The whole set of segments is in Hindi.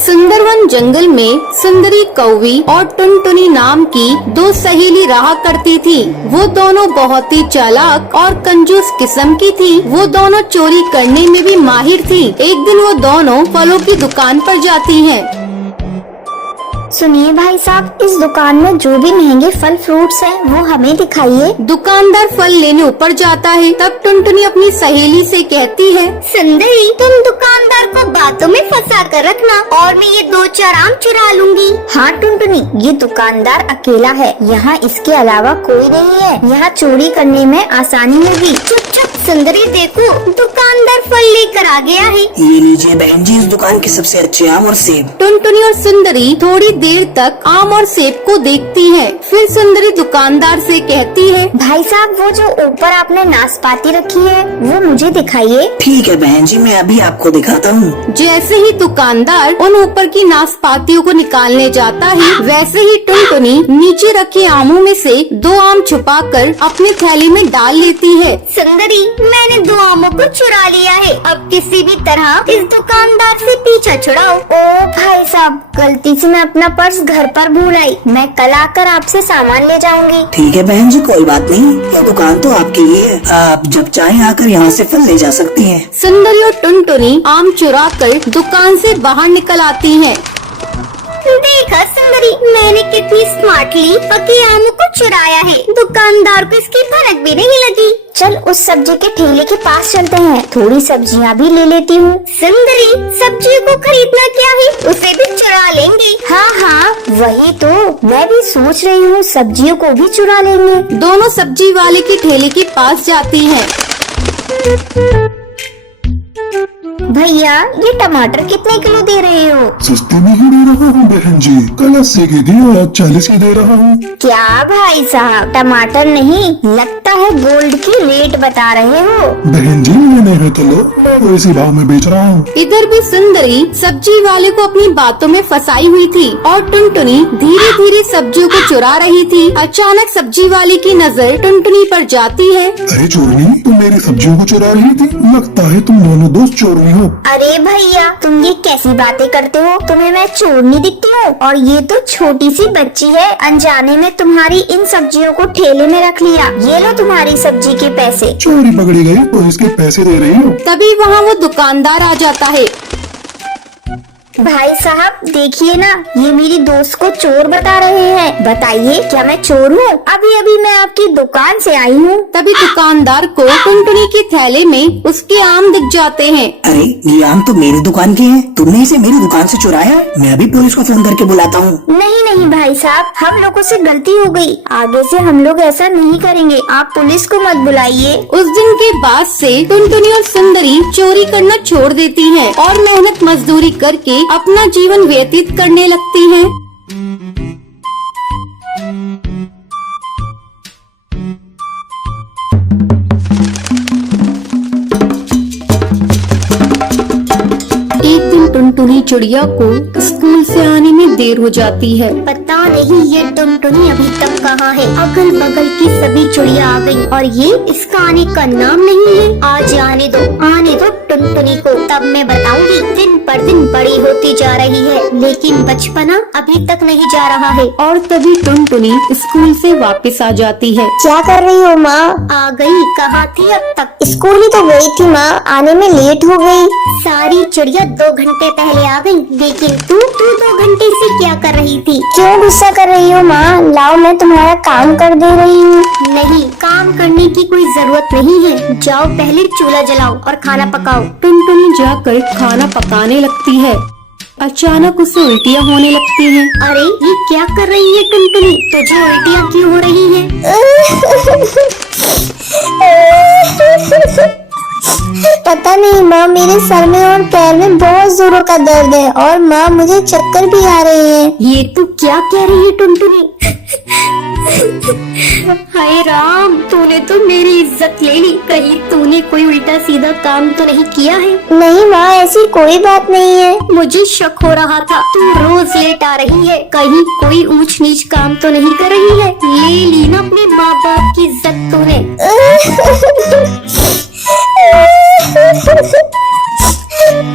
सुंदरवन जंगल में सुंदरी कौवी और टुनटुनी नाम की दो सहेली रहा करती थी। वो दोनों बहुत ही चालाक और कंजूस किस्म की थी। वो दोनों चोरी करने में भी माहिर थी। एक दिन वो दोनों फलों की दुकान पर जाती हैं। सुनिए भाई साहब, इस दुकान में जो भी महंगे फल फ्रूट्स हैं वो हमें दिखाइए। दुकानदार फल लेने ऊपर जाता है। तब टुनटुनी अपनी सहेली से कहती है, सुंदरी, तुम दुकानदार को बातों में फंसा कर रखना और मैं ये 2-4 आम चुरा लूंगी। हाँ टुनटुनी, ये दुकानदार अकेला है, यहाँ इसके अलावा कोई नहीं है। यहाँ चोरी करने में आसानी होगी। चुप चुप सुंदरी, देखो दुकानदार फल लेकर आ गया है। ये लीजिए बहन जी, इस दुकान के सबसे अच्छे आम और सेब। टुनटुनी और सुंदरी थोड़ी देर तक आम और सेब को देखती है। फिर सुंदरी दुकानदार से कहती है, भाई साहब, वो जो ऊपर आपने नाशपाती रखी है वो मुझे दिखाइए। ठीक है बहन जी, मैं अभी आपको दिखाता हूँ। जैसे ही दुकानदार उन ऊपर की नाशपातियों को निकालने जाता है, वैसे ही टुनटुनी नीचे रखे आमों में से 2 आम छुपाकर अपनी थैली में डाल लेती है। सुंदरी, मैंने 2 आमों को चुरा लिया है। अब किसी भी तरह इस दुकानदार से पीछा छुड़ाओ। ओ भाई साहब, गलती से मैं अपना पर्स घर पर भूल आई। मैं कल आकर आपसे सामान ले जाऊंगी। ठीक है बहन जी, कोई बात नहीं, ये दुकान तो आपके लिए है। आप जब चाहें आकर यहाँ से फल ले जा सकती हैं। सुंदरी और टुनटुनी आम चुराकर दुकान से बाहर निकल आती हैं। देखा सुंदरी, मैंने कितनी स्मार्टली पके आमों को चुराया है। दुकानदार को इसकी भनक भी नहीं लगी। चल उस सब्जी के ठेले के पास चलते हैं, थोड़ी सब्जियां भी ले लेती हूँ। सुंदरी, सब्जियों को खरीदना क्या है, उसे भी चुरा लेंगे। हाँ हाँ, वही तो मैं भी सोच रही हूँ, सब्जियों को भी चुरा लेंगे। दोनों सब्जी वाले के ठेले के पास जाती हैं। भैया, ये टमाटर कितने किलो दे रहे हो? सस्ते में ही दे रहा हूँ बहन जी, कल 80 की थी और आज 40 की दे रहा हूँ। क्या भाई साहब, टमाटर नहीं, लगता है गोल्ड की रेट बता रहे हो। बहन जी, लेने हैं तो लो, मैं तो इसी भाव में बेच रहा हूँ। इधर भी सुंदरी सब्जी वाले को अपनी बातों में फंसाई हुई थी और टुनटुनी धीरे धीरे सब्जियों को चुरा रही थी। अचानक सब्जी वाले की नजर टुनटुनी पर जाती है। अरे चोरनी, तुम मेरी सब्जियों को चुरा रही थी? लगता है तुम दोनों दोस्त चोरनी हो। अरे भैया, तुम ये कैसी बातें करते हो? तुम्हें मैं चोरनी दिखती हूँ? और ये तो छोटी सी बच्ची है। अनजाने में तुम्हारी इन सब्जियों को ठेले में रख लिया। ये लो तुम्हारी सब्जी के पैसे। चोरी पकड़ी गई तो इसके पैसे दे रही हो? तभी वहाँ वो दुकानदार आ जाता है। भाई साहब, देखिए ना, ये मेरी दोस्त को चोर बता रहे हैं। बताइए, क्या मैं चोर हूँ? अभी अभी मैं आपकी दुकान से आई हूँ। तभी दुकानदार को टुनटुनी के थैले में उसके आम दिख जाते हैं। अरे ये आम तो मेरी दुकान के हैं, तुमने इसे मेरी दुकान से चुराया? मैं अभी पुलिस को फोन करके बुलाता हूँ। नहीं नहीं भाई साहब, हम लोगों से गलती हो गई। आगे से हम लोग ऐसा नहीं करेंगे। आप पुलिस को मत बुलाइए। उस दिन के बाद से टुनटुनी और सुंदरी चोरी करना छोड़ देती हैं और मेहनत मजदूरी करके अपना जीवन व्यतीत करने लगती हैं। एक दिन टुनटुनी चिड़िया को स्कूल से आने में देर हो जाती है। पता नहीं ये टुनटुनी अभी तक कहाँ है। अगल बगल की सभी चिड़िया आ गई और ये इसका आने का नाम नहीं है। आज आने दो टुनटुनी को, तब मैं बताऊंगी। दिन पर दिन बड़ी होती जा रही है, लेकिन बचपना अभी तक नहीं जा रहा है। और तभी टुनटुनी स्कूल से वापस आ जाती है। क्या कर रही हो माँ? आ गई, कहाँ थी अब तक? स्कूल ही तो गई थी माँ, आने में लेट हो गई। सारी चिड़िया 2 घंटे पहले आ गई, लेकिन तू 2 घंटे से क्या कर रही थी? क्यों गुस्सा कर रही हो माँ? लाओ, मैं तुम्हारा काम कर दे रही हूँ। नहीं, काम करने की कोई जरूरत नहीं है। जाओ पहले चूल्हा जलाओ और खाना पकाओ। टुनटुनी जाकर खाना पकाने लगती है। अचानक उसे उल्टियाँ होने लगती हैं। अरे ये क्या कर रही है टुनटुनी? तुझे उल्टियाँ क्यों हो रही है? पता नहीं माँ, मेरे सर में और पैर में बहुत जोरों का दर्द है और माँ मुझे चक्कर भी आ रहे हैं। ये तू क्या कह रही है टुनटुनी? हाय राम, तूने तो मेरी इज्जत ले ली। कहीं तूने कोई उल्टा सीधा काम तो नहीं किया है? नहीं माँ, ऐसी कोई बात नहीं है। मुझे शक हो रहा था, तू रोज लेट आ रही है। कहीं कोई ऊंच नीच काम तो नहीं कर रही है? माँ बाप की इज्जत तूने।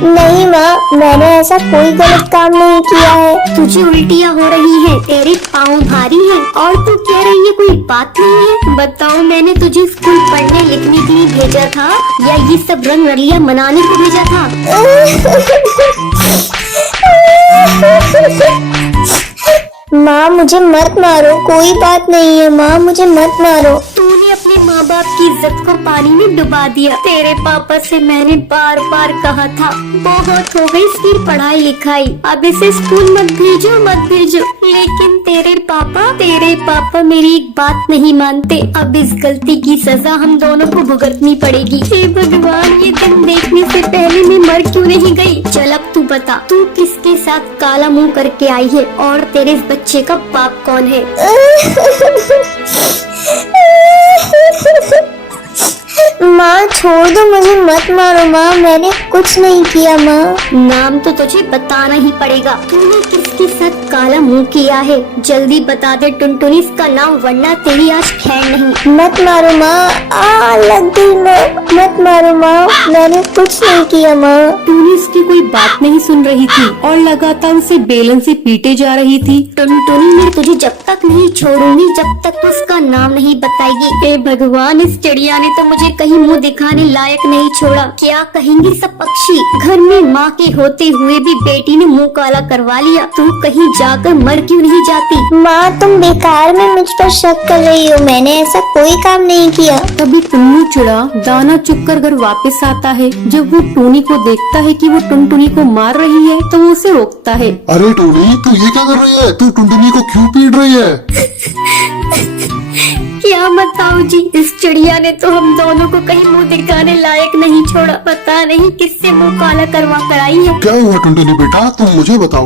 नहीं माँ, मैंने ऐसा कोई गलत काम नहीं किया है। तुझे उल्टियाँ हो रही हैं, तेरे पाँव भारी हैं और तू कह रही है कोई बात नहीं है। बताओ, मैंने तुझे स्कूल पढ़ने लिखने के लिए भेजा था या ये सब रंग रलियाँ मनाने को भेजा था? माँ मुझे मत मारो, कोई बात नहीं है माँ, मुझे मत मारो। तूने अपने माँ बाप की इज्जत को पानी में डुबा दिया। तेरे पापा से मैंने बार बार कहा था, बहुत हो गई इसकी पढ़ाई लिखाई, अब इसे स्कूल मत भेजो मत भेजो, लेकिन तेरे पापा मेरी एक बात नहीं मानते। अब इस गलती की सजा हम दोनों को भुगतनी पड़ेगी। हे भगवान, ये दिन देखने से पहले मैं मर क्यों नहीं गई? चल अब तू बता, तू किसके साथ काला मुंह करके आई है और तेरे इस बच्चे का बाप कौन है? माँ छोड़ दो, मुझे मत मारो माँ, मैंने कुछ नहीं किया माँ। नाम तो तुझे बताना ही पड़ेगा, तूने किसके साथ काला मुंह किया है? जल्दी बता दे टुनटुनी इसका नाम, वरना तेरी आज खैर नहीं। मत मारो माँ, लग गई माँ, मत मारो माँ, मैंने कुछ नहीं किया माँ। टूनी उसकी कोई बात नहीं सुन रही थी और लगातार उसे बेलन से पीटे जा रही थी। टुनटुनी, मैं तुझे जब तक नहीं छोड़ूंगी जब तक तू उसका नाम नहीं बताएगी। हे भगवान, इस चिड़िया ने तो मुझे कहीं मुंह दिखाने लायक नहीं छोड़ा। क्या कहेंगे सब पक्षी? घर में माँ के होते हुए भी बेटी ने मुंह काला करवा लिया। तू कहीं जाकर मर क्यों नहीं जाती? माँ तुम बेकार में मुझ पर शक कर रही हो, मैंने ऐसा कोई काम नहीं किया। तभी टुन्नू चिड़ा दाना चुगकर घर वापस आता है। जब वो टूनी को देखता है कि वो टुनटुनी को मार रही है तो वो उसे रोकता है। अरे टोनी, तू ये क्या कर रही है? तू टुनटुनी को क्यों पीट रही है? क्या बताऊं जी, इस चिड़िया ने तो हम दोनों को कहीं मुंह दिखाने लायक नहीं छोड़ा। पता नहीं किससे मुंह काला करवा कर आई है। क्या हुआ टुनटुनी बेटा, तुम मुझे बताओ।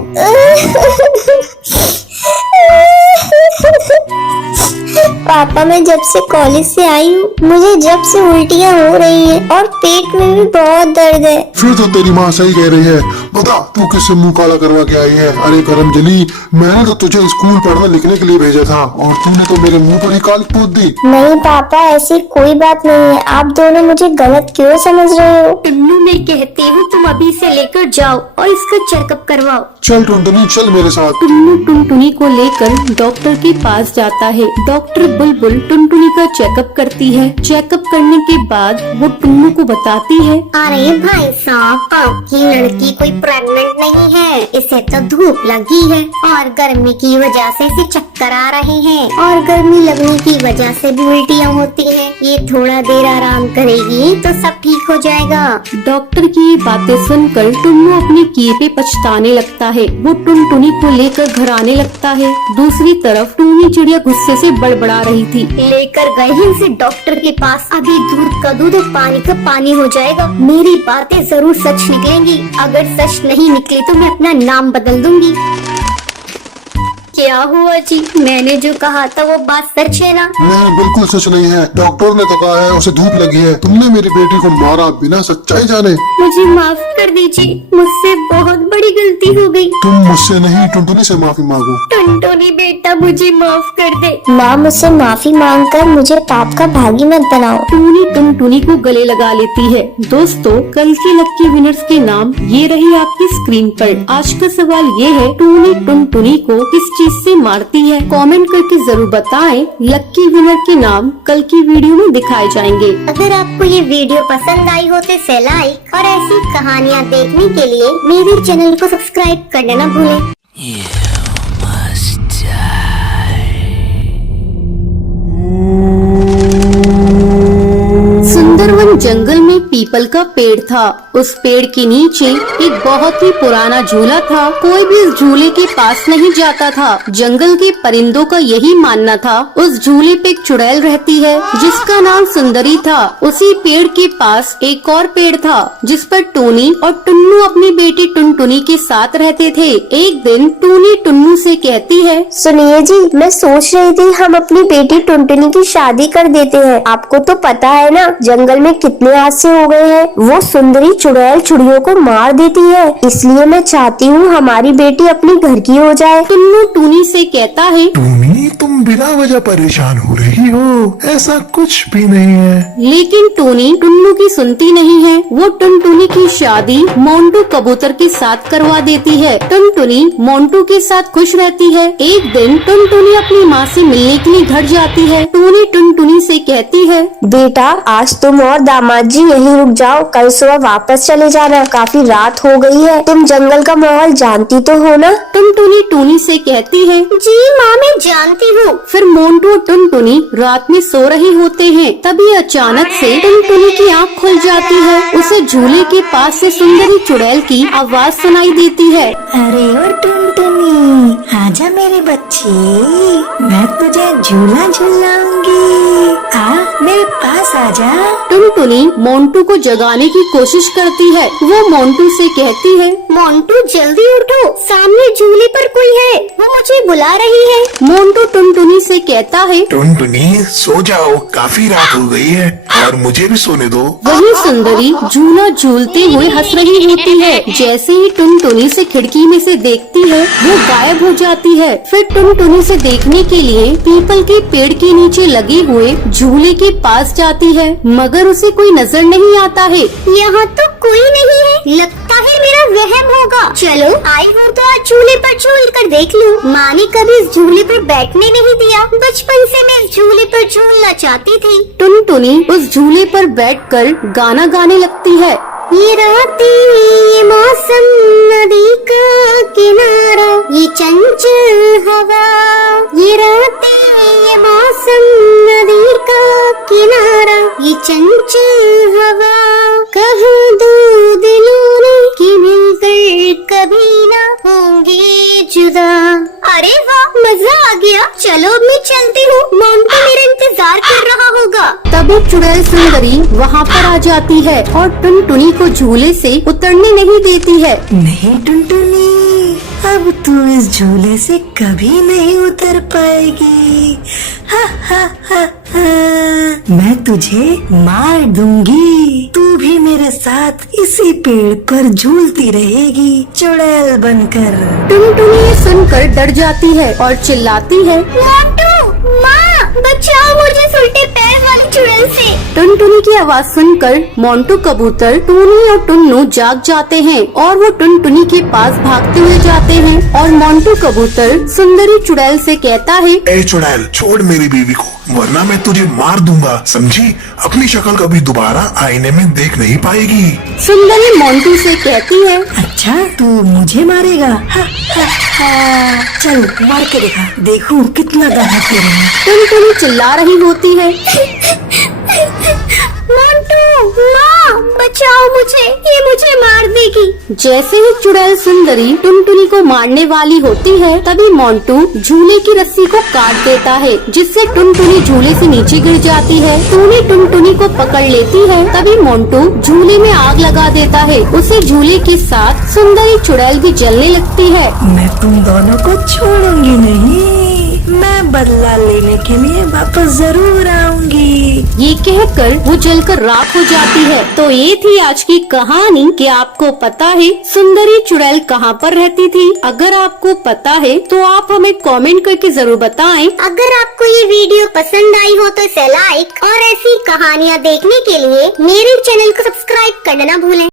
पापा, मैं जब से कॉलेज से आई हूँ मुझे जब से उल्टियाँ हो रही हैं और पेट में भी बहुत दर्द है। फिर तो तेरी माँ सही कह रही है। बता, तू किससे मुंह काला करवा के आई है? अरे करमजली, मैंने तो तुझे स्कूल पढ़ने लिखने के लिए भेजा था और तूने तो मेरे मुंह पर ही काल पोत दी। नहीं पापा, ऐसी कोई बात नहीं है, आप दोनों मुझे गलत क्यों समझ रहे हो? टुन्नू, मैं कहती हूँ तुम अभी से लेकर जाओ और इसका चेकअप करवाओ। चल टुनटुनी, चल मेरे साथ। टुन्नू टुनटुनी को लेकर डॉक्टर के पास जाता है। डॉक्टर बुलबुल टुनटुनी का चेकअप करती है। चेकअप करने के बाद वो टुन्नू को बताती है, अरे भाई साहब, आपकी लड़की कोई प्रेग्नेंट नहीं है, इसे तो धूप लगी है और गर्मी की वजह से इसे चक्कर आ रहे हैं और गर्मी लगने की वजह से भी उल्टियाँ होती हैं। ये थोड़ा देर आराम करेगी तो सब ठीक हो जाएगा। डॉक्टर की ये बातें सुनकर टुन्नू अपने किए पे पछताने लगता है। वो टुनटुनी को लेकर घर आने लगता है। दूसरी तरफ टूनी चिड़िया गुस्से से बड़बड़ा रही थी। लेकर गए हैं इसे डॉक्टर के पास, अभी दूध का दूध और पानी का पानी हो जाएगा। मेरी बातें जरूर सच निकलेंगी, अगर सच नहीं निकली तो मैं अपना नाम बदल दूंगी। क्या हुआ जी, मैंने जो कहा था वो बात सच है ना? नहीं, बिल्कुल सच नहीं है। डॉक्टर ने तो कहा है उसे धूप लगी है। तुमने मेरी बेटी को मारा बिना सच्चाई जाने। मुझे माफ कर दीजिए, मुझसे बहुत बड़ी गलती हो गई। तुम मुझसे नहीं, टुनटुनी से माफी मांगो। टुनटुनी बेटा, मुझे माफ कर दे। माँ, मुझसे माफी मांगकर मुझे पाप का भागी मत बनाओ। टूनी टुनटुनी को गले लगा लेती है। दोस्तों, कल की लक्की विनर्स के नाम ये रही आपकी स्क्रीन पर। आज का सवाल ये है, टूनी टुनटुनी को किस चीज से मारती है? कमेंट करके जरूर बताएं। लक्की विनर के नाम कल की वीडियो में दिखाए जाएंगे। अगर आपको ये वीडियो पसंद आई हो तो इसे लाइक और ऐसी कहानियाँ देखने के लिए मेरे चैनल को सब्सक्राइब करना न भूलें। सुंदरवन जंगल में पीपल का पेड़ था। उस पेड़ के नीचे एक बहुत ही पुराना झूला था। कोई भी इस झूले के पास नहीं जाता था। जंगल के परिंदों का यही मानना था, उस झूले पे एक चुड़ैल रहती है जिसका नाम सुंदरी था। उसी पेड़ के पास एक और पेड़ था जिस पर टूनी और टुन्नू अपनी बेटी टुनटुनी के साथ रहते थे। एक दिन टूनी टुन्नू से कहती है, सुनिए जी, मैं सोच रही थी हम अपनी बेटी टुनटुनी की शादी कर देते हैं। आपको तो पता है ना, जंगल में कितने हादसे हो गए हैं। वो सुंदरी चुड़ैल चिड़ियों को मार देती है, इसलिए मैं चाहती हूँ हमारी बेटी अपने घर की हो जाए। टुन्नू टूनी से कहता है, टूनी तुम बिना वजह परेशान हो रही हो, ऐसा कुछ भी नहीं है। लेकिन टूनी टुन्नू की सुनती नहीं है। वो टुनटुनी की शादी मोंटू कबूतर के साथ करवा देती है। टुनटुनी मोंटू के साथ खुश रहती है। एक दिन टुनटुनी अपनी माँ से मिलने के लिए घर जाती है। टूनी टुनटुनी से कहती है, बेटा आज तुम और दामाद जी यहीं रुक जाओ, कल सुबह वापस चले जाना, काफी रात हो गई है। तुम जंगल का माहौल जानती तो हो ना? टुनटुनी टूनी से कहती है, जी माँ मैं जानती हूँ। फिर मोंटू और टुनटुनी रात में सो रहे होते हैं। तभी अचानक से टुनटुनी की आँख खुल जाती है। उसे झूले के पास से सुंदरी चुड़ैल की आवाज सुनाई देती है। अरे ओ टुनटुनी, आजा मेरे बच्चे, मैं तुझे झूला झूलाऊंगी। आ मेरे पास आजा। टुनटुनी मोंटू को जगाने की कोशिश करती है। वो मोंटू से कहती है, मोंटू जल्दी उठो, सामने झूले पर कोई है, वो मुझे बुला रही है। मोंटू टुनटुनी से कहता है, टुनटुनी सो जाओ, काफी रात हो गई है और मुझे भी सोने दो। वही सुंदरी झूला झूलते हुए हंस रही होती है। जैसे ही टुनटुनी से खिड़की में से देखती है, वो गायब हो जाती है। फिर टुनटुनी से देखने के लिए पीपल के पेड़ के नीचे लगे हुए झूले के पास जाती है, मगर उसे कोई नजर नहीं आता है। यहाँ तो कोई नहीं है, लगता है मेरा वहम होगा। चलो आई हूँ तो आज झूले पर झूल कर देख लूँ। माँ ने कभी इस झूले पर बैठने नहीं दिया, बचपन से मैं इस झूले पर झूलना चाहती थी। टुनटुनी उस झूले पर बैठकर गाना गाने लगती है। ये रातें, ये मौसम, नदी का किनारा, ये चंचल हवा। ये रातें, ये मौसम, नदी का किनारा, ये चंचल हवा। कहाँ दो दिलों ने कि मिलकर कभी ना होंगे जुदा। अरे वाह, मजा आ गया। चलो अब मैं चलती हूँ, मोंटू मेरा इंतजार कर रहा होगा। तभी चुड़ैल सुंदरी वहाँ पर आ जाती है और टुनटुनी को झूले से उतरने नहीं देती है। नहीं टुनटुनी, अब तू इस झूले से कभी नहीं उतर पाएगी। हा हा हा हा। मैं तुझे मार दूंगी, तू भी मेरे साथ इसी पेड़ पर झूलती रहेगी चुड़ैल बनकर। टुनटुनी ये सुनकर डर जाती है और चिल्लाती है, मोंटू, माँ, बचाओ मुझे उल्टे पैर वाली चुड़ैल से। टुनटुनी की आवाज सुनकर मोंटू कबूतर, टूनी और टुन्नू जाग जाते हैं और वो टुनटुनी के पास भागते हुए जाते हैं। और मोंटू कबूतर सुंदरी चुड़ैल से कहता है, ए चुड़ैल, छोड़ मेरी बीवी को, वरना मैं तुझे मार दूंगा, समझी? अपनी शक्ल कभी दोबारा आईने में देख नहीं पाएगी। सुंदरी मोंटू से कहती है, अच्छा तू मुझे मारेगा? हा, हा, हा। चल मार के दिखा, देखूं कितना दम तेरे में। टुनटुनी चिल्ला रही होती है, मोंटू, माँ, बचाओ मुझे, ये मुझे मार देगी। जैसे ही चुड़ैल सुंदरी टुनटुनी को मारने वाली होती है, तभी मोंटू झूले की रस्सी को काट देता है, जिससे टुनटुनी झूले से नीचे गिर जाती है। टूनी टुनटुनी को पकड़ लेती है। तभी मोंटू झूले में आग लगा देता है। उसे झूले के साथ सुंदरी चुड़ैल भी जलने लगती है। मैं तुम दोनों को छोड़ूंगी नहीं, मैं बदला लेने के लिए वापस जरूर आऊंगी। ये कहकर वो जलकर राख हो जाती है। तो ये थी आज की कहानी कि आपको पता है सुंदरी चुड़ैल कहाँ पर रहती थी। अगर आपको पता है तो आप हमें कमेंट करके जरूर बताएं। अगर आपको ये वीडियो पसंद आई हो तो इसे लाइक और ऐसी कहानियाँ देखने के लिए मेरे चैनल को सब्सक्राइब करना ना भूलें।